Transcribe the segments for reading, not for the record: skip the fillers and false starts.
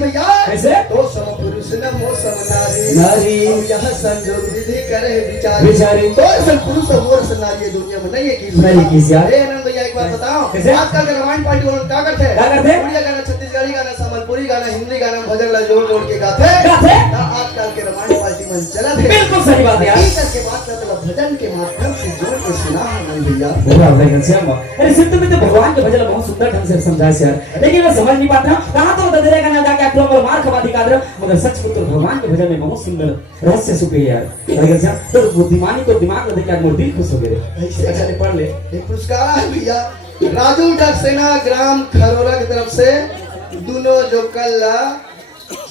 भैया कैसे तो सम पुरुष न मोह सम नारी नारी यह संजोग विधि करे विचार विचारी तो सम पुरुष और मोह सम नारी दुनिया में नहीं है किसी नहीं किसी यार। ए आनंद भैया एक बात बताओ कैसे? आजकल के रामायण पार्टी वाले क्या करते हैं? क्या करते हैं? उड़िया गाना, छत्तीसगढ़ी गाना, संबलपुरी गाना, हिंदी गाना, भजन ला जोड़ जोड़ के गाते गाते? आजकल के रामायण पार्टी में चला है। बिल्कुल सही बात है यार। करके बात मतलब भजन के माध्यम से जोड़ के सुना आनंद भैया। बोला भाई घनश्याम, अरे सिर्फ तुम्हें तो भगवान के भजन बहुत सुंदर ढंग से समझाए से यार, लेकिन मैं समझ नहीं पाता हूँ कहाँ तो ददरे गाना जाके आप लोग मार खवा दिखा दे, मगर सच में तो भगवान के भजन में बहुत सुंदर रहस्य छुपे यार। भाई घनश्याम तो बुद्धिमानी तो दिमाग में देख के मोर दिल खुश हो गए। अच्छा ले पढ़ ले। एक पुरस्कार है भैया राजू डकसेना ग्राम खरोरा की तरफ से दोनों जो कल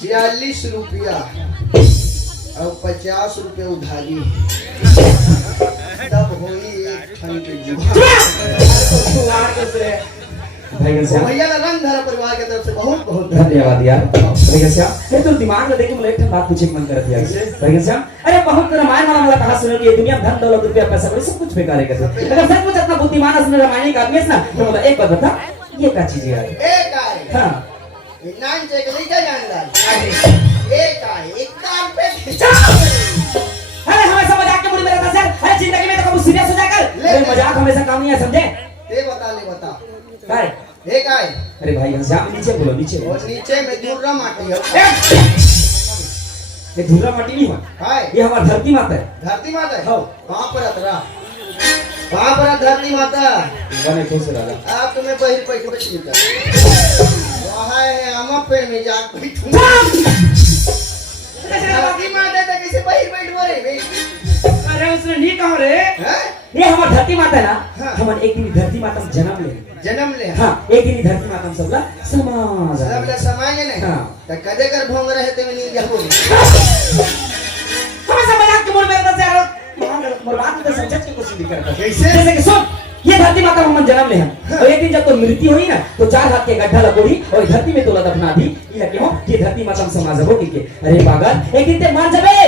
46 रुपया और 50 रुपये उधारी तब होई एक ठन के भाई घनश्याम भैया रंगधर परिवार की तरफ से बहुत बहुत धन्यवाद यार। भाई घनश्याम ये तो दिमाग में देखे मुझे एक बात पूछे मन कर दिया भाई घनश्याम, अरे बहुत रामायण वाला मला कहा सुनो कि ये दुनिया में धन दौलत रुपया पैसा कोई सब कुछ बेकार है कैसे, अगर सच में इतना बुद्धिमान असली रामायण का आदमी है ना तो मतलब एक बात बता ये क्या चीज है यार? एक आए हां नान चेक लेके जान एक आए एक कान पे अरे हमेशा मजाक के मूड में रहता सर, अरे जिंदगी में तो कभी सीरियस हो जाकर, अरे मजाक हमेशा काम नहीं है समझे? ले बता काय एक आए। अरे भाई घनश्याम नीचे बोलो नीचे बोलो। और नीचे में दूर माटी है ये धूरा माटी नहीं हुआ हाय ये हमारी धरती माता है। धरती माता है हाँ। कहाँ पर अतरा कहाँ पर है धरती माता? बने खुश रहा आप तुम्हें बहिर पैठ बैठ वहाँ है हम पेड़ में जाग बैठूं धरती माता तो कैसे बहिर बैठ बोले? अरे उसने नहीं कहा रे हैं? ये हमारी धरती माता है ना हाँ। हमारे एक दिन धरती माता में जन्म ले जन्म ले हाँ एक दिन धरती माता में सबला समाज सब ले समाज नहीं हाँ। तो कदे कर भोंग रहे थे नहीं जाओ हमेशा मजाक के मूड में रहता है यार, मोर बात में तो समझ के कुछ नहीं करता। कैसे? जैसे कि सुन ये धरती माता में जन्म ले हैं और एक दिन जब तो मृत्यु हुई ना तो 4 हाथ के गड्ढा लगोड़ी और धरती में तोला दफना दी ये लगे हो ये धरती माता में समाज हो के अरे पागल एक दिन ते मर जाबे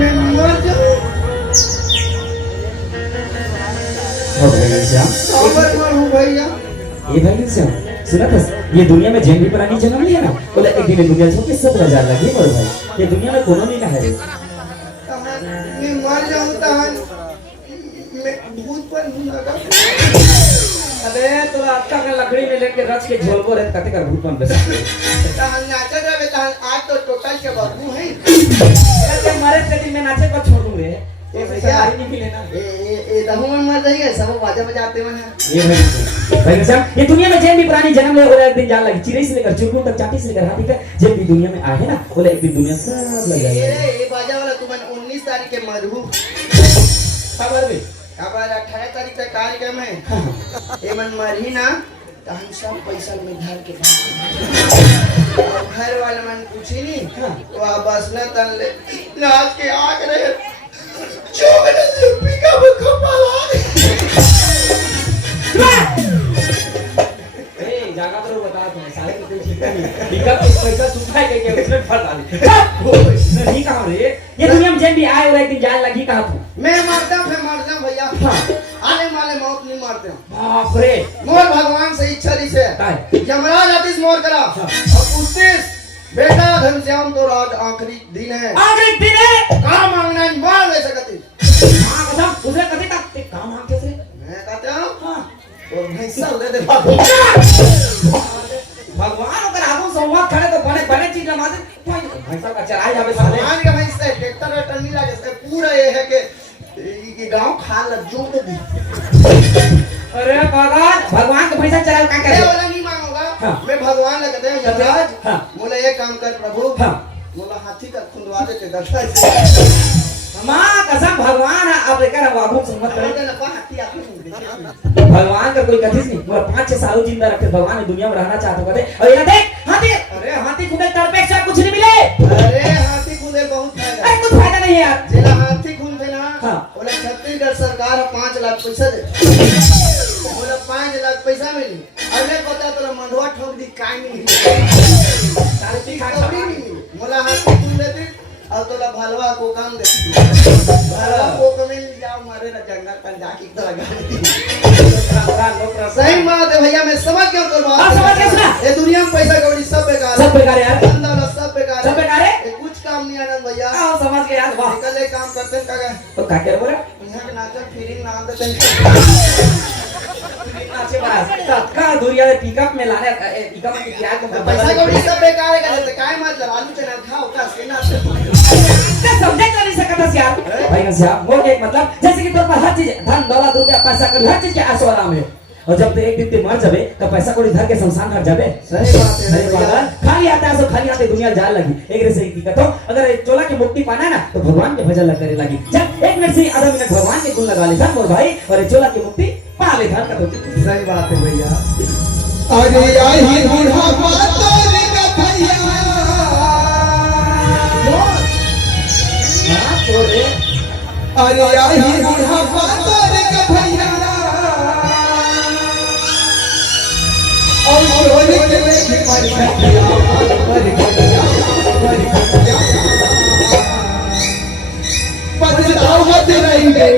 मैं मर जाऊं हो गया श्याम खबर मरूं भैया ये भाई श्याम सुना था ये दुनिया में जैन भी प्राणी जन्म लिया ना बोले एक दिन दुनिया छोड़ के सब हजार लगे और भाई ये दुनिया में कोनो नहीं ना है मैं मर जाऊं तहन मैं भूत पर हूं लगा अबे तोला अच्छा का लकड़ी में लेके रच के झोलबो रे कते कर भूत बन बस तहन नाचत रहे तहन आज तो टोटल के बाबू है अरे मरे ते दिन में नाचे को छोड़ दूं रे ये भैया सारी नहीं मिले ना ए दहु में मर जाएगा सब बाजा बजाते मन है ये भाई साहब ये दुनिया में जैन भी प्राणी जन्म ले और एक दिन जान लगी चिड़ै से लेकर चुनमुन तक चाटी से लेकर हाथी तक जब भी दुनिया में आए ना बोले एक दिन दुनिया सब लग जाएगा ये बाजा वाला तुमन 19 तारीख के मरहू खबर भी अब 18 तारीख तक कार्यक्रम है ये मन मरही ना तो हम सब पैसा में धर के घर वाले मन पूछी नहीं तो आप बस न तन ले नाच के आग रहे चोगने से पीका भूखा पाला ए जागा तो बता तुम्हें सारे को कुछ नहीं दिखा तो पैसा चुकाए के उसने फट डाली नहीं कहा रे ये दुनिया में जैन भी आए और एक दिन जान लगी कहा तू मैं मरता भैया आने वाले मौत नहीं मारते बाप रे मोर भगवान से इच्छा दी से यमराज आतिश मोर करा और पूछतीस बेटा घनश्याम तो राज आखिरी दिन है काम मांगना है मार ले सकती हां कसम दूसरे कभी तक ते काम मांग कैसे मैं कहता हूं हां और भैंसा दे दे भगवान अगर आगू संवाद खड़े तो बने बने चीज लगा दे भैंसा का चराई जावे साले भगवान के भैंस से ट्रैक्टर वेक्टर नहीं लगे से पूरा ये है कि गांव खाल जोड़ दे अरे भगवान के भैंसा चराई का ये करे वाला नहीं मांगूंगा हाँ। मैं भगवान से कहते हैं यमराज हाँ। बोले ये काम कर प्रभु हाँ। बोला हाथी का खुंदवा देते दर्शन मां कसम भगवान आप लेकर बाबू सम्मत करे बोलते ना कौन हाथी आके भगवान का कोई कथिस नहीं पूरा 5-6 साल जिंदा रखे भगवान ने दुनिया में रहना चाहते कहते और ये देख हाथी अरे हाथी खुदे तड़पे से कुछ नहीं मिले अरे हाथी खुदे बहुत फायदा अरे कुछ फायदा नहीं है यार जेला हाथी खुंदे ना हाँ। बोले छत्तीसगढ़ सरकार 5 लाख पैसा दे बोले 5 लाख पैसा मिली और मैं बता तोरा मंडवा ठोक दी काय नहीं सारे ती खबरी नहीं मिली बोला हाथी खुंदे दी और तोला भलवा को काम दे भलवा को मारे ना जंगल पर जाके एक तरह सही बात है भैया, मैं समझ गया तो बात। हाँ, समझ गया, सुना। ये दुनिया में पैसा कौड़ी सब बेकार सब बेकार है यार, धन दौलत सब बेकार सब बेकार है। ये कुछ काम नहीं आनंद भैया। हाँ, समझ गया यार, वाह। निकल एक काम करते हैं काका, तो क्या कह रहे यहाँ के नाचर फीलिंग नाम देते हैं। नाचे बस तत्काल दुनिया में पिकअप में लाने पिकअप में किराए को पैसा कौड़ी सब बेकार है कहते काय मतलब आलू चना खाओ का से ना समझे तो नहीं सकता यार भाई ना साहब, मोर के एक मतलब जैसे कि तोर पर हर चीज धन दौलत रुपया पैसा कर हर चीज के आसो आराम है, और जब तो एक दिन ते मर जाबे तो पैसा कोड़ी धर के शमशान घाट जाबे। सही बात है अरे बाबा, खाली आता है सो खाली आते दुनिया जान लगी। एक रे से की कहतो अगर चोला की मुक्ति पाना है ना तो भगवान के भजन करे लगी। चल 1 मिनट से आधा मिनट भगवान के गुण लगा ले था मोर भाई, और चोला की मुक्ति पा ले था कहतो। सही बात है भैया। अरे आई बूढ़ा पातर का भैया, हां छोड़े, अरे आई बूढ़ा पातर का भैया, और छोड़ के लेके पर गया, पछतावत रहेंगे।